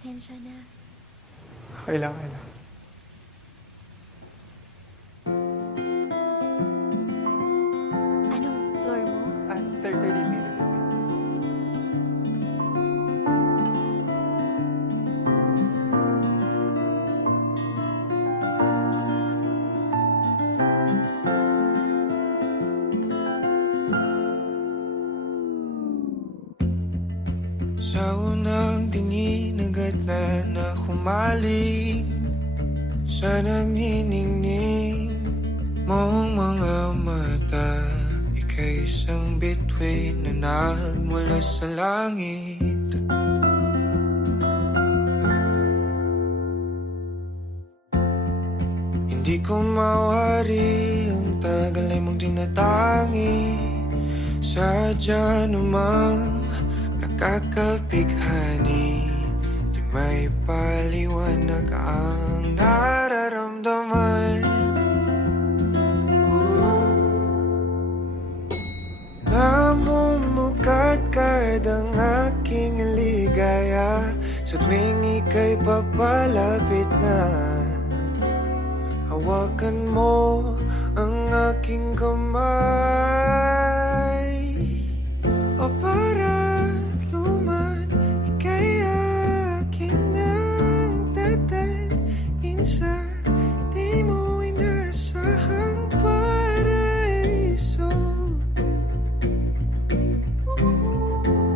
Pasensya na. Kailangan na. Anong floor mo? Third meter. Sa unang tingin agad na humaling sa nagniningning mong mga mata. Ika'y isang bituin na nagmula sa langit. Hindi ko mawari ang tagal ay mong tinatangi. Sadya namang nakakapighani, di may paliwanag ang nararamdaman. Namumukadkad ang aking ligaya sa tuwing ika'y papalapit na. Hawakan mo ang aking kamay, o para luman, ika'y akin ang tatalin sa di mo inasahang paraiso.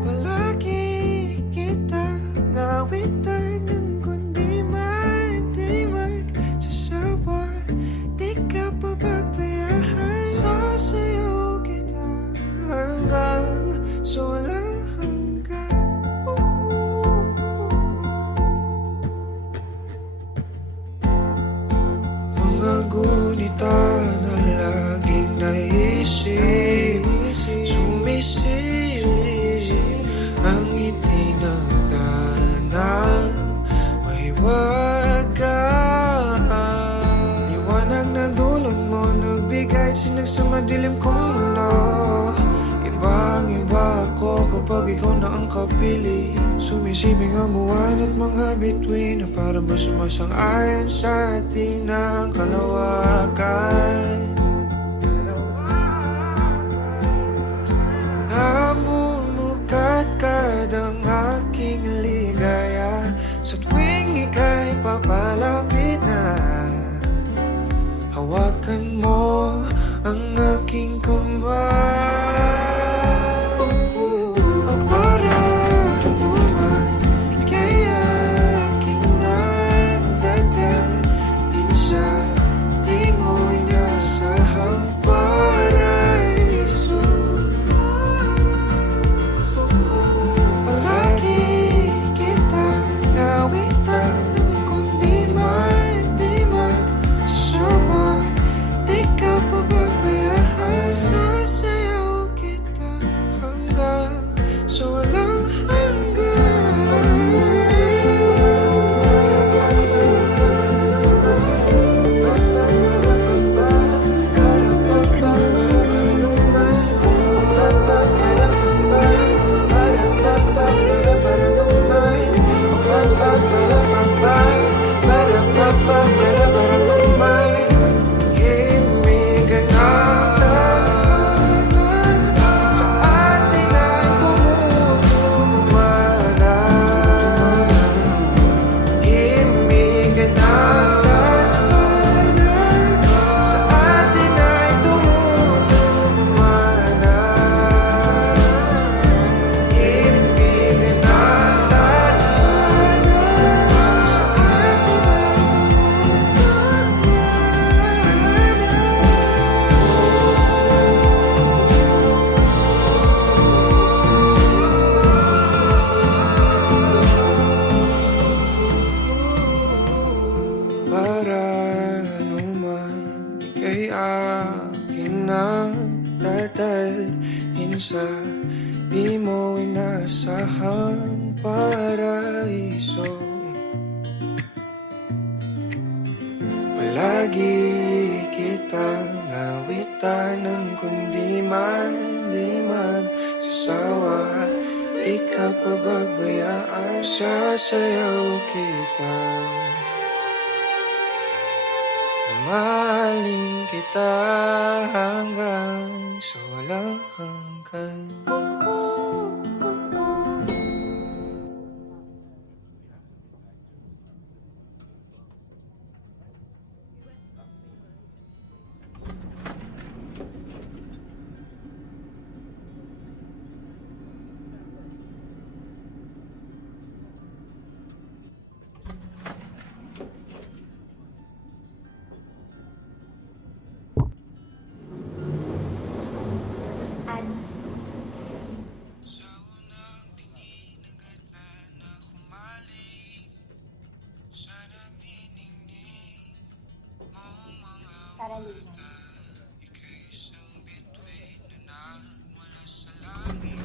Palagi kitang awitan ng kundi man di magsasawa. Di ka pababayaan, sasayaw kita hanggang sa walang hanggan. Mga gunita na laging naisip, sumisilip ang itinagdanang mahiwagaan. Liwanag na dulot mo, nabigay sinag sa madilim kong mundo. Ibang-iba ako kapag ikaw na ang kapili. Sumisibing ang buwan at mga bituin na para ba sumasang-ayon sa atin ang kalawakan. Namumukadkad ang aking ligaya sa tuwing ika'y papalapit na. Hawakan mo ang aking kamay, o para luman, ika'y aking ang dadalhin sa di mo inasahang paraiso. Palagi kitang awitan ng kundi man di magsasawa. Di ka pababayaan, sasayaw kita hanggang sa walang himigan na sa atin ay tumumana. Himigan na sa atin ay tumumana. Himigan na sa atin ay para luman, ika'y akin ang tatalhin sa di mo inasahang paraiso. Palagi kitang awitan ng kundi man di magsasawa. Di ka pababayaan. Sasayaw kita, mahalin kita hanggang sa walang hanggan. Sa unang tingin agad na humaling sa nagniningning mong mga mata. Ika'y isang bituin na nagmula sa langit.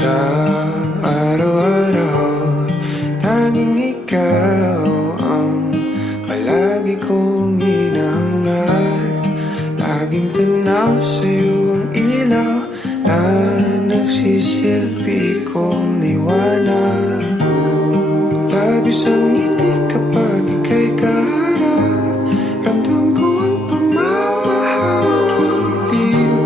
Sa araw-araw, tanging ikaw ang palagi kong hinahangat. Laging tanaw sa'yo ang ilaw na nagsisilbi kong liwanag. Labis ang ngiti kapag ika'y kaharap. Ramdam ko ang pagmamahal, giliw.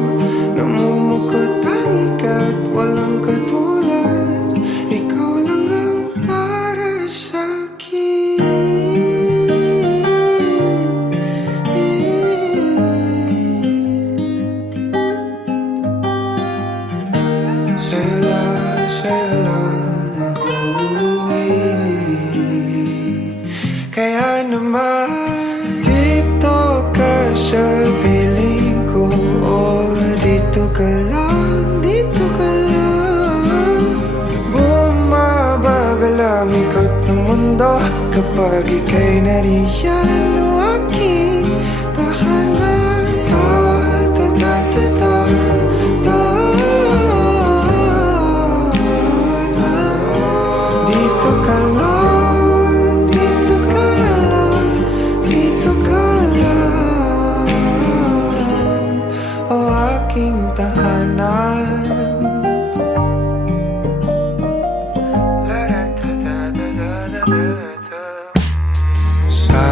Namumukot tangi ka't walang katulad. Ikaw lang ang para sa'kin. Sa'yo lang ako kaya naman dito ka sa piling ko. Oh, dito ka lang, dito ka lang. Bumabagal ang ikot ng mundo kapag ika'y nariyan. O aking tahanan. Dito ka lang, dito ka lang, dito ka lang. O aking tahanan. Sa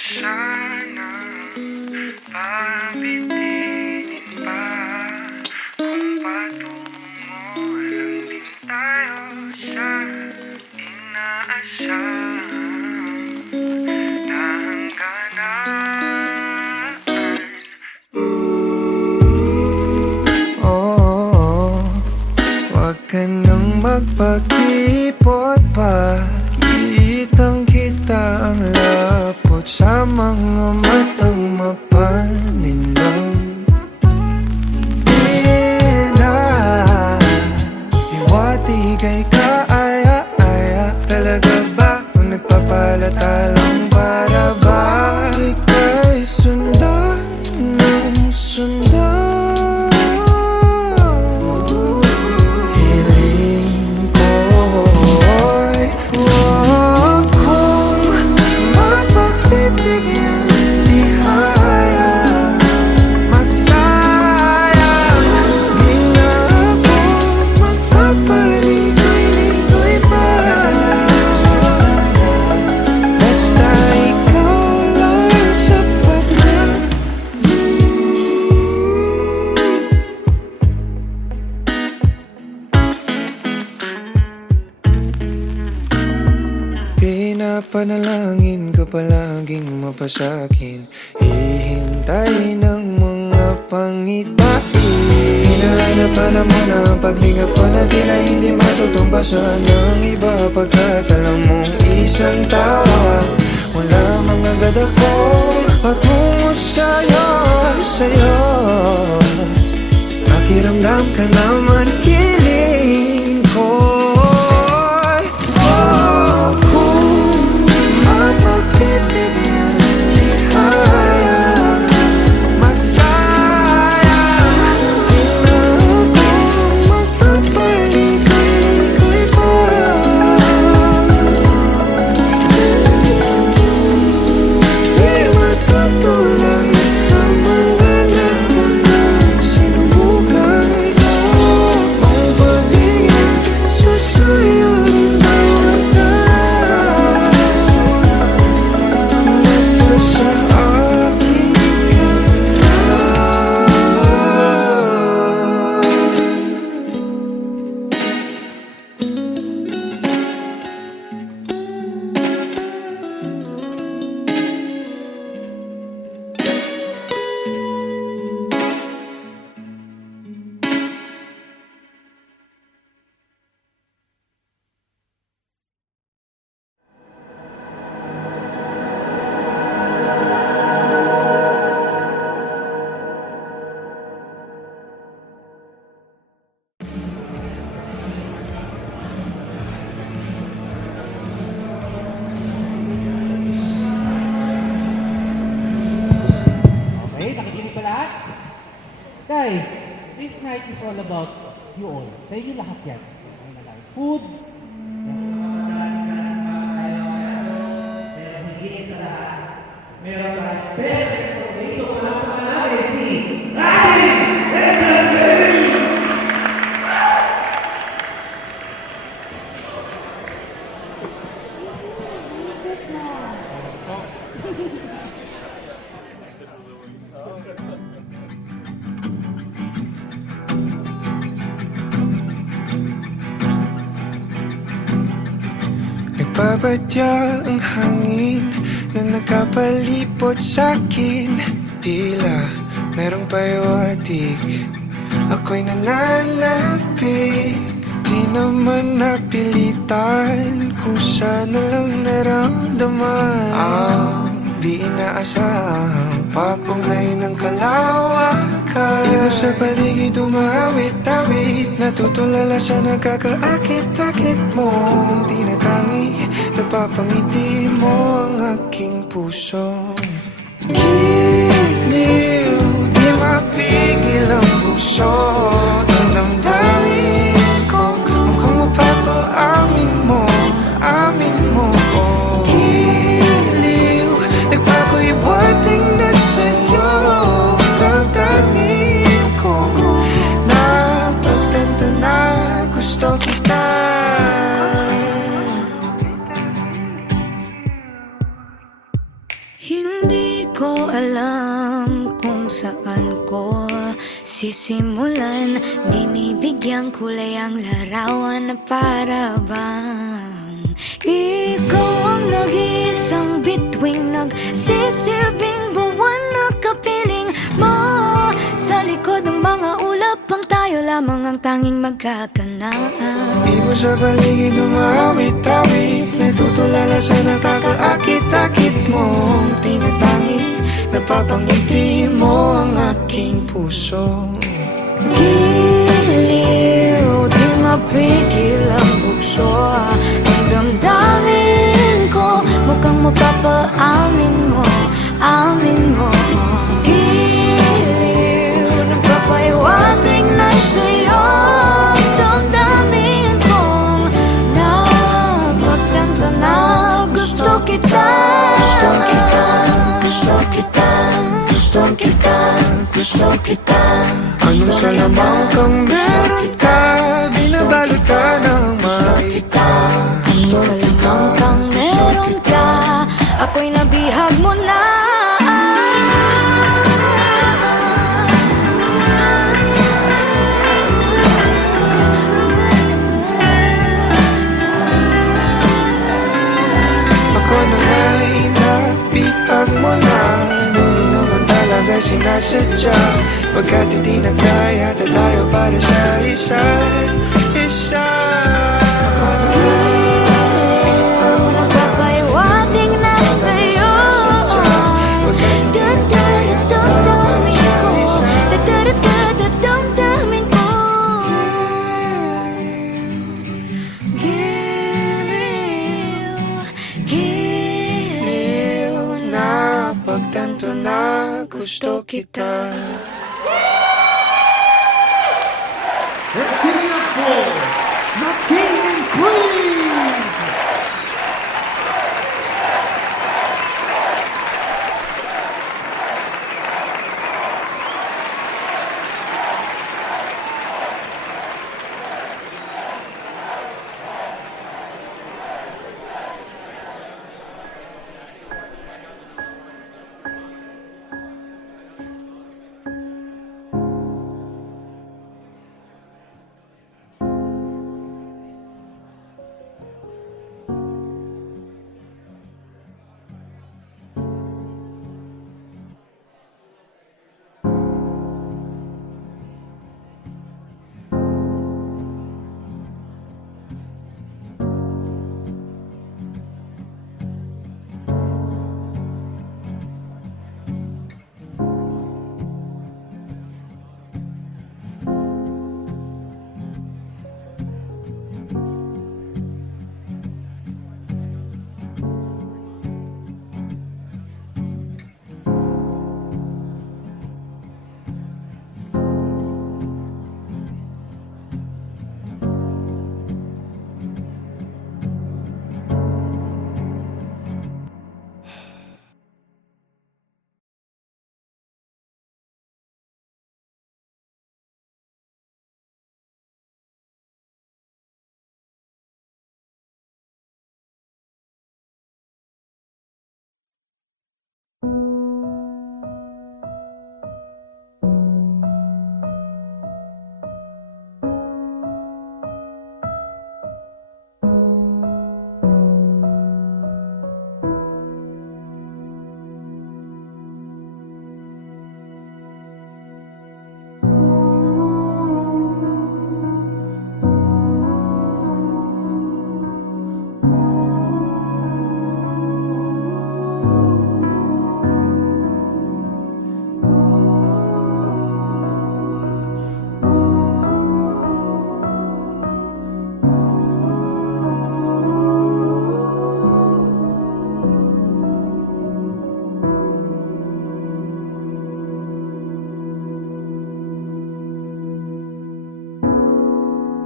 sana pabitinin pa. Kung patungo lang din tayo sa inaasahang na hangganan. Oh, wag ka nang magpakipot pa. Kitang-kita ang lapot sa mga matang mapalinlang. Tila iwati kay kaaya-aya. Talaga ba kung nagpapalata lang para ba ika'y sundan ng sundan? Hiling ko'y wag kong mapagbibigyan. Di hayang masayang. Di na ako magpapaligoy-ligoy pa. Basta ikaw lang sapat na. Pinapanalangin ka palaging mapasakin. Hihintay ng mga pangitain. Hinahanap-hanap mo na ang paglingap ko na tila hindi matutumbasan ng iba. Pagkat alam mong isang tawag mula mga gada ko patungo sa'yo, sa'yo. Pakiramdam ka naman hiling ko. Kung mapagbibigyan, di hayang masayang. Di na ako magpapaligoy-ligoy pa. Di matutulad sa mga naunang sinubukan ko. Ang pag-ibig susuyuin bawat araw. Sa aking kalan. Okay, nakikinig ba lahat? Guys, this night is all about you all. Sa inyo lahat yan. Okay na lang. Food. Meron pa special dito mga pangalan si Nagbabadya ang hangin na nagkapalipot sa'kin. Tila merong payawatig, ako'y nananapig. Di naman napilitan, kusa na lang naramdaman. Ang di inaasahang papunay ng kalawakan. Ito sa paligid umawit-awit, natutulala sa nakakaakit-akit mo. Tinatangi, napapangiti mo ang aking puso. Giliw, di mapigil ang bukso ng damdamin ko. Mukhang mapapaamin mo, amin mo. Giliw, nagpapahiwating na sa'yo ang damdamin ko. Napagtanto na gusto kita. In ko alam kung saan ko sisimulan. Binibigyan kulay ang larawan na para bang ikaw ang nag-iisang bituing nagsisilbing buwan na kapiling mo. Sa likod ng mga ulap ang tayo lamang ang tanging magkakanaan. Ibon sa paligid umawit-awit, natutulala sa nakakaakit-akit mong tinatangi. Napapangiti mo ang aking puso. Giliw, di mapigil ang bukso ng damdamin ko. Mukhang mapapaamin mo, amin mo. Giliw, nagpapaiwating na sa'yo damdamin kong napagtanto na gusto kita. Gusto kita, gusto kita, gusto kita, gusto kita. Anong salamang kang meron ka, binabalot ka ng maita. Anong salamang kang meron ka, ako'y nabihag mo na. Ako na nga'y nabihag mo na, nung di naman talaga sinasadya. Pagkat hindi nagkaya tayo para sa isa't isa. Ako na Magpapaiwating na sa'yo Dadamdamin ko Dadamdamin ko Giliw, giliw na pagtanto na gusto kita. Let's give it up for the King and Queen!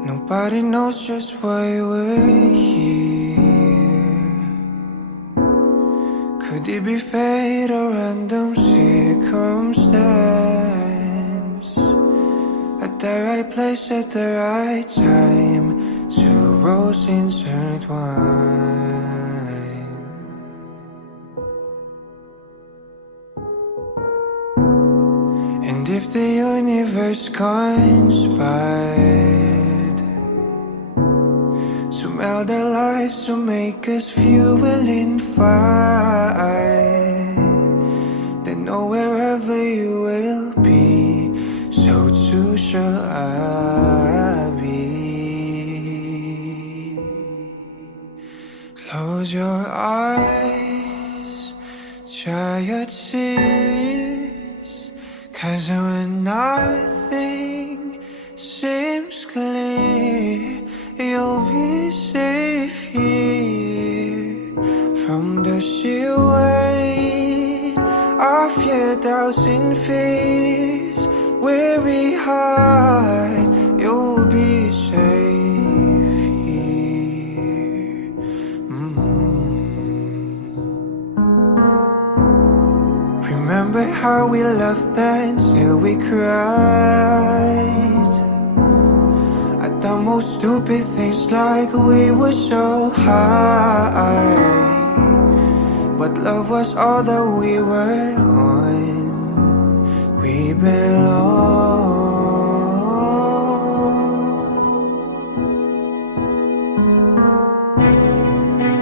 Nobody knows just why we're here. Could it be fate or random circumstance? At the right place at the right time, two roads intertwine. And if the universe conspired to meld our lives, to make us fuel and fire, then know wherever you will be, so too shall I be. Close your eyes, dry your tears, 'cause when nothing seems clear, you'll be safe here from the sheer weight of your doubts and fears. Weary heart, you'll be safe here. Remember how we laughed and still we cried at the most stupid things, like we were so high. But love was all that we were on. We belong.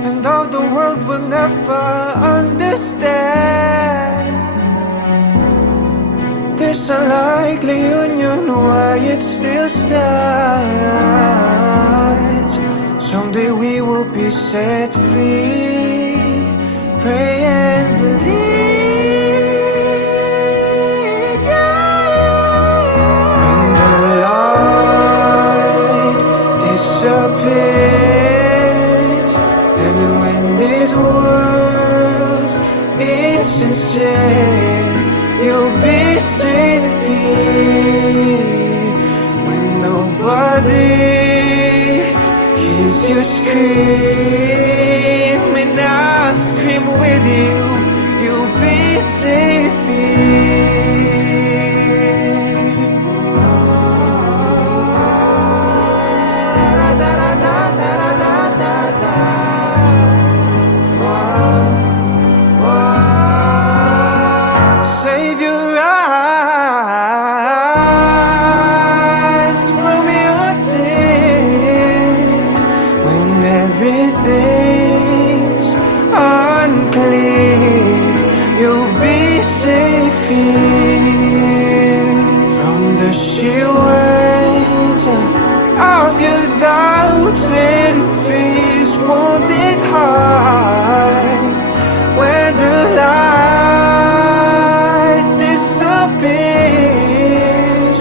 And though the world will never understand, this unlikely union, why it still stands. Someday we will be set free. Pray and believe. When the light disappears, and when this world's insincere, you'll be safe here. When nobody hears you scream, and I'll scream with you, you'll be safe here. Save your eyes from your tears when everything's unclear. You'll be safe here from the sheer weight of your doubts and fears. Won't it hide when the light disappears,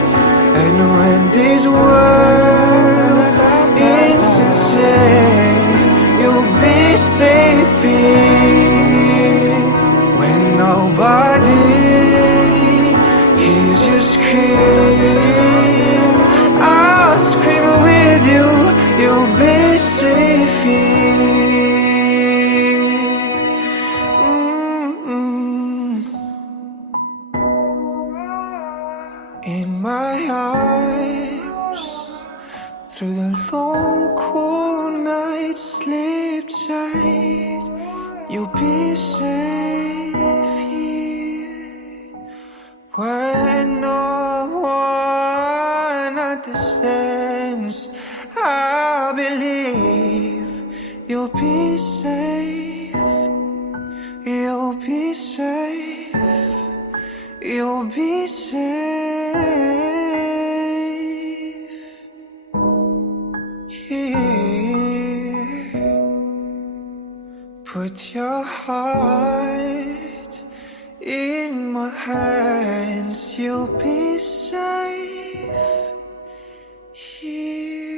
and when this world is insane, you'll be safe here. When nobody hears you scream, I'll scream with you, you'll be safe here. In my arms, through the long cool night, sleep tight, you'll be safe here. When no one understands, I believe you'll be safe. You'll be safe. You'll be safe here. Put your heart in my hands. You'll be safe here.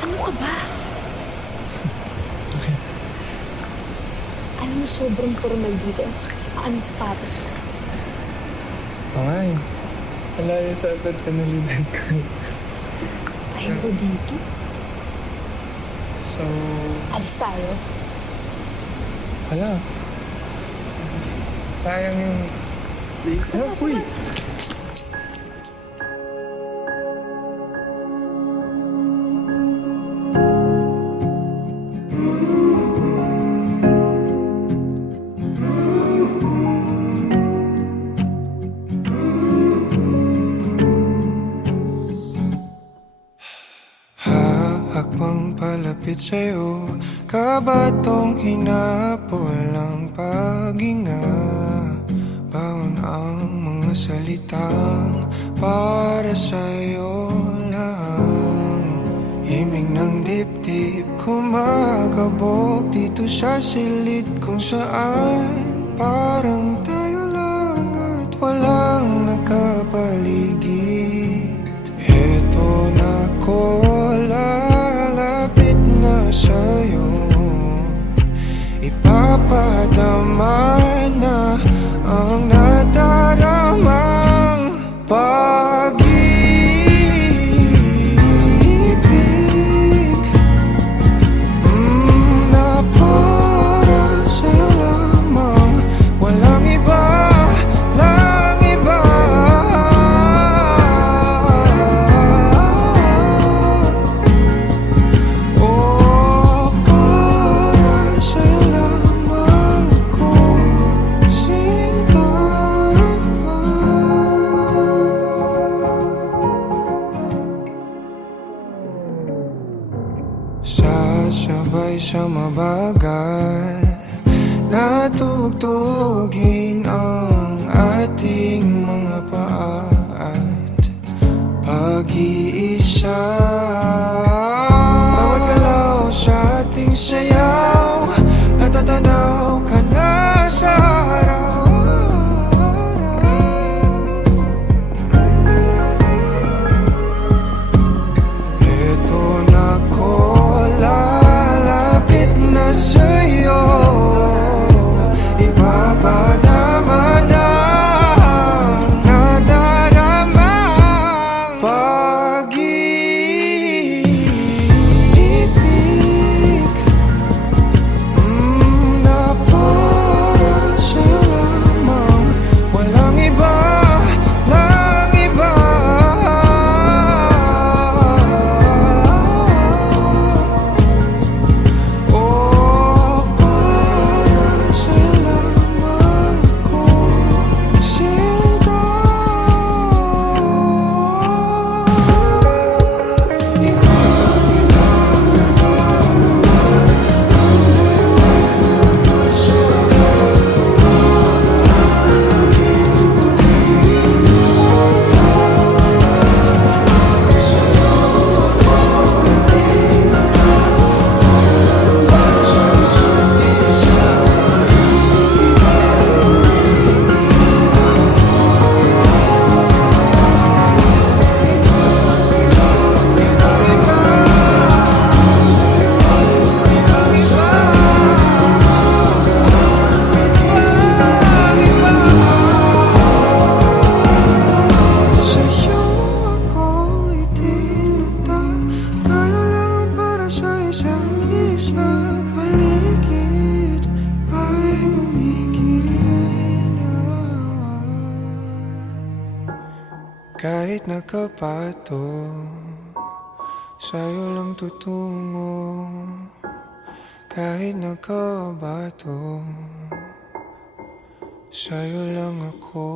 Ano ka ba? Alam mo, sobrang formal dito. Ang sakit sa paa ng sapatos ko. nga eh. Malayo sa personalidad ko. Ayaw ko dito. So, Alis tayo. wala. Sayang yung... Uy! Hakbang palapit sa'yo, kabatong hinapol ang paghinga. Baon ang mga salitang para sa'yo lang. Himig ng dibdib kumakabog dito sa silid kung saan parang tayo lang at walang nakapaligid. Heto na ko, lalapit na sa'yo. Ipapadama na ang nadaramang pag-ibig na para sa'yo lamang. Walang iba, lang iba. Oh, para sa'yo lamang ako sinta. Sasabay sa mabagal na tugtugin ang ating mga paa at pag-iisa. Bawat galaw sa ating sayaw, natatanaw ka na sa araw-araw. Eto na ko, lalapit na sa'yo. Ipapadama na ang nadaramang pag-ibig na para sa'yo lamang. Walang iba, lang iba. Oh, para sa'yo lamang ako sinta. Sa'yo ako itinata, tayo lang para sa isa't isa. Paligid ay gumigina. Kahit nakapato, sa'yo lang tutungo. Kahit nakabato, sa'yo lang ako.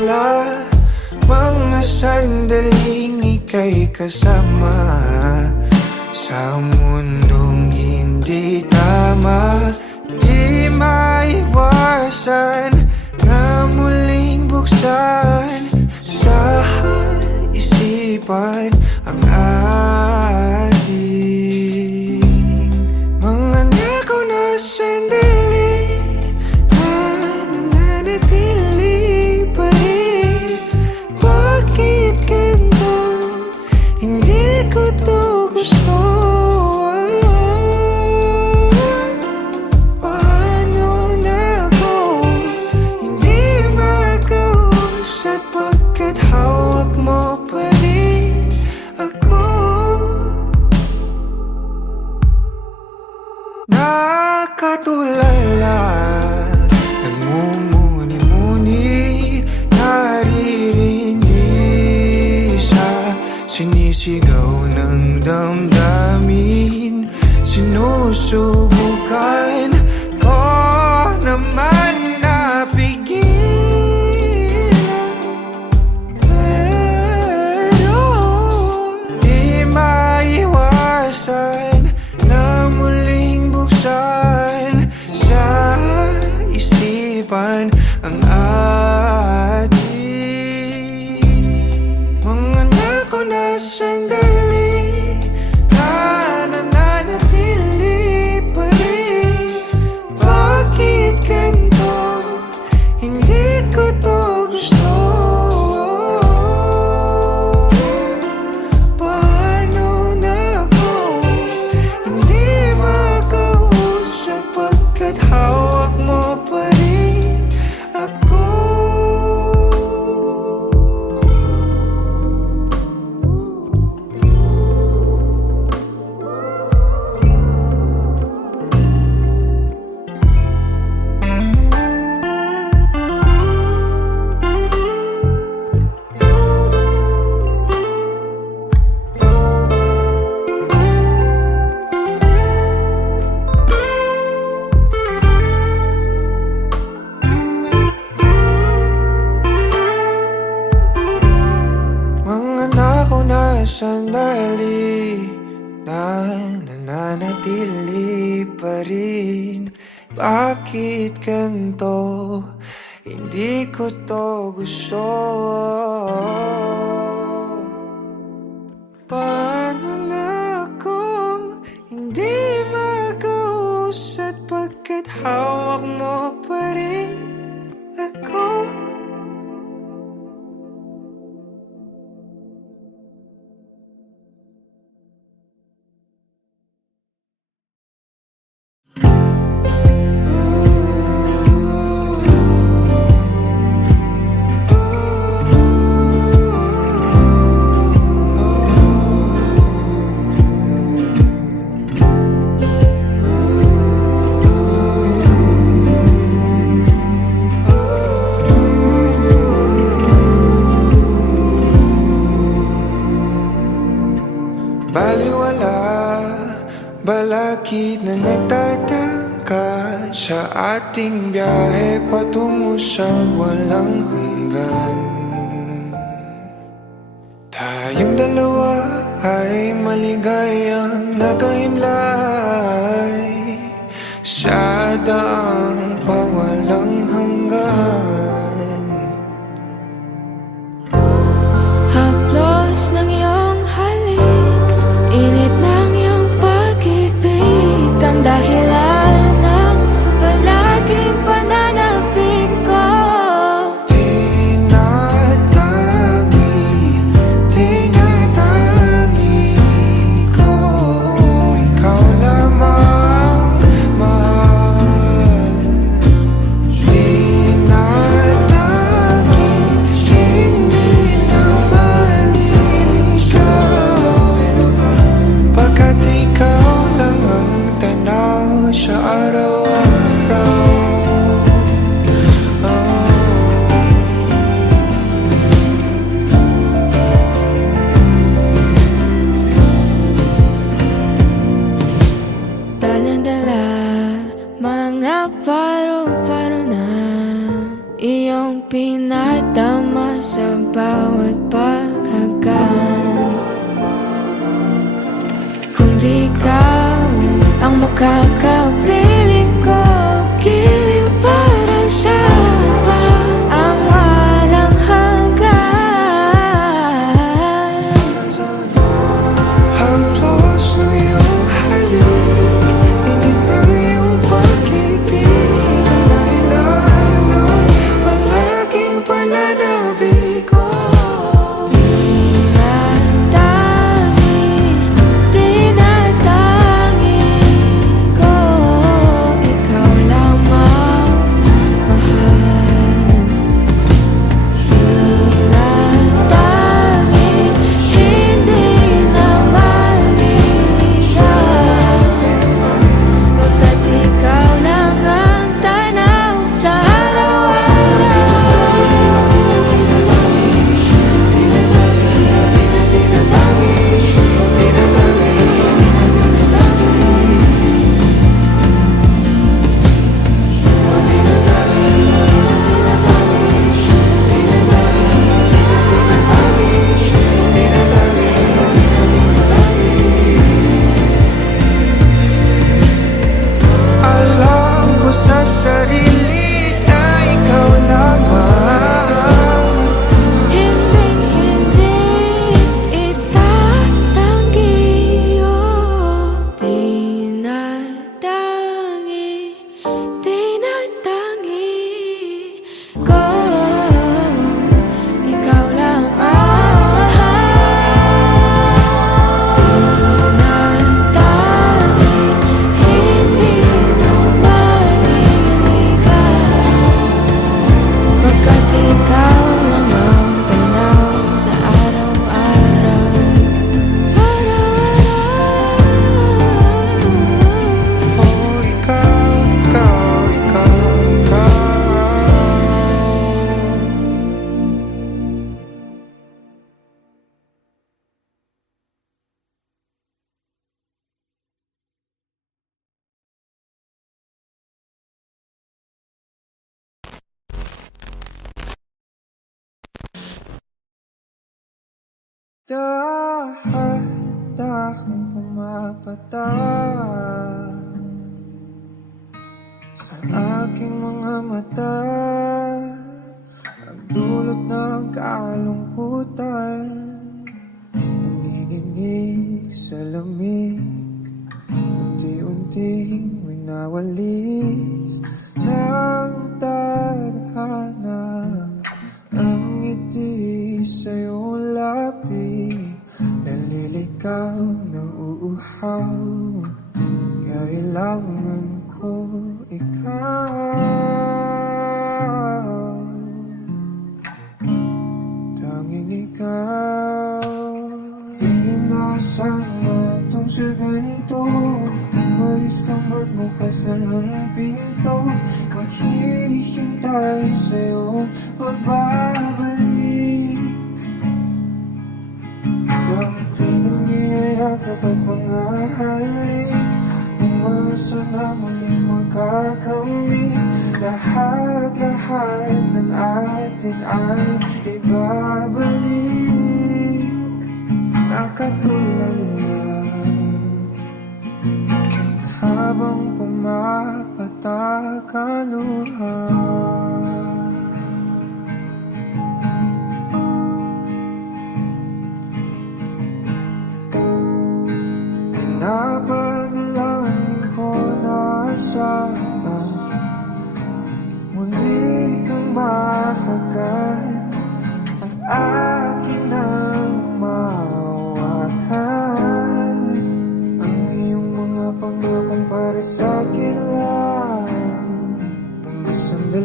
wala mga sandaling ika'y kasama sa mundong hindi tama. Di maiwasan na muling buksan sa isipan ang ating mga nakaw na sandali na nananatili pa rin. Bakit ganito? Hindi ko to gusto. Paano na ako hindi makausap pagkat hawak mo pa rin ako? Nakatulala, nagmumuni-muni, naririndi sa sinisigaw ng damdamin. Sinusubukan ko naman na pigilan, pero di maiwasan na muling buksan sa isipan ang ating mga nakaw na sandali na nananatili pa rin. Bakit ganito? Hindi ko to gusto. Paano na ako hindi makausap pagkat hawak mo pa rin ako? Mga nakaw na sandali na nananatili pa rin. Bakit ganito? Hindi ko to gusto. Paano na ako hindi makausap pagkat hawak mo pa rin ako? Baliwala, balakid na nagtatangka sa ating biyahe patungo sa walang hanggan. Tayong dalawa ay maligayang nakaimlay sa daang pawalang hanggan. Haplos ng iyong halik, init ng iyong pag-ibig, ang dahilan ng palaging pananabik ko. Tinatangi ko, ikaw lamang mahal. Tinatangi, hindi na maliligaw, pagkat ikaw lang ang tanaw sa bawat paghagan. Kung di ka ang makakapiling ko, giliw para sa ang walang hanggan. Haplos na iyong halik, init ng iyong pag-ibig, ang dahilan ng palaging pananabik ko. Tinatangi ko, ikaw lamang mahal. Tinatangi, hindi na maligaw, pagkat ikaw lang ang tanaw sa araw-araw. Alam ko sa sarili na ikaw lamang. Hinding-hindi itatanggi, oh. Tinatangi ko, ikaw lamang. Tinatangi, hindi na maliligaw, pagkat ikaw lang ang tanaw sa araw-araw. Oh, ikaw, ikaw, ikaw, ikaw. Dahan-dahang pumapatak sa aking mga mata, ang dulot ng kalungkutan, nanginginig sa lamig, unti-unting winawalis ng tadhana. Ang ngiti sa iyong labi, naliligaw na uuhaw. Kailangan ko ikaw, tanging ikaw. Inaasahan na itong sa ganito, umalis ka man bukas ng pinto, maghihintay sa'yo pagbabalik. Ang pinangiyayakap at mga halik, umasa na muling makakamit. Lahat-lahat ng atin ay ibabalik na katulad habang pumapatak ang luha. Pinapanalangin ko na sana muli kang mahagan, ang akin ang mahawakan, ang iyong mga pangakong para sa akin lang. Mga sandali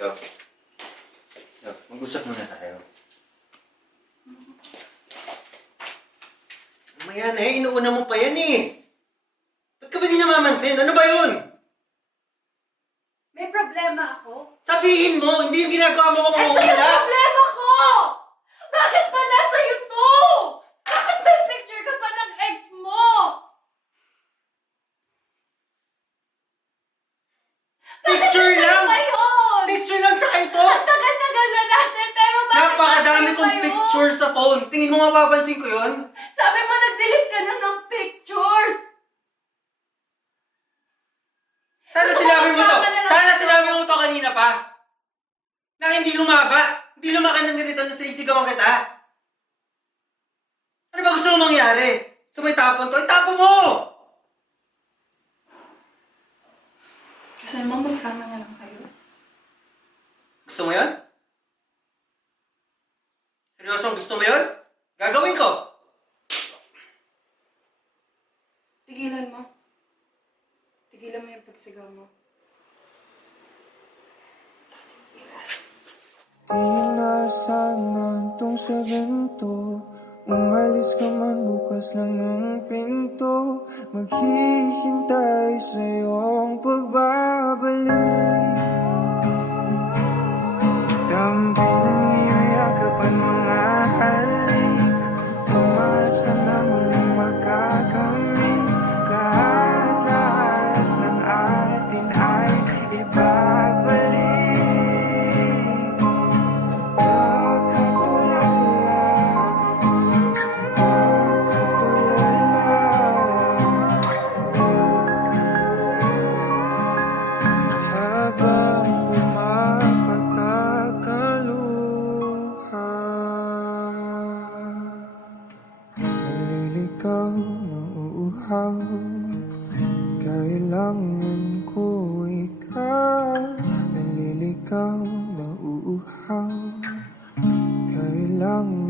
Yo. Yo, mag-usap muna tayo. Mamaya na eh, inuuna mo pa yan eh. Ba't ka ba di namamansin? Ano ba yun? May problema ako? Sabihin mo, hindi yung ginagawa mo ko Ito yung mamumula. problema ko! Bakit pa nasa YouTube? Bakit may picture ka pa ng ex mo? Picture lang! Ba yun? Picture lang tsaka ito! Ang tagal-tagal na natin, pero bakit Napakadami natin kong pa yun? picture sa phone. Tingin mo mapapansin ko yun? Sabi mo nag-delete ka na ng pictures! Sana Gusto sinabi ko mo to! kasama na lang Sana ito. sinabi mo to kanina pa! Na hindi lumaba! Hindi lumaki ng ganito na sinisigawan kita! Ano ba gusto mo mangyari? Gusto mo itapon to? Itapon mo! Gusto mo magsama na lang kayo? Gusto mo yun? Seryosong gusto mo yun? Gagawin ko! Tigilan mo. Tigilan mo yung pagsigaw mo. Di inasahan tong sa ganito. Umalis ka man bukas lang ng pinto. Maghihintay sa iyong pagbabalik. Dampi ng iyong yakapan mga halik. Umasa na muling makakamit. Lahat ng atin ay ibabalik. Naliligaw, nauuhaw. Kailangan ko ikaw. Naliligaw, nauuhaw. Kailangan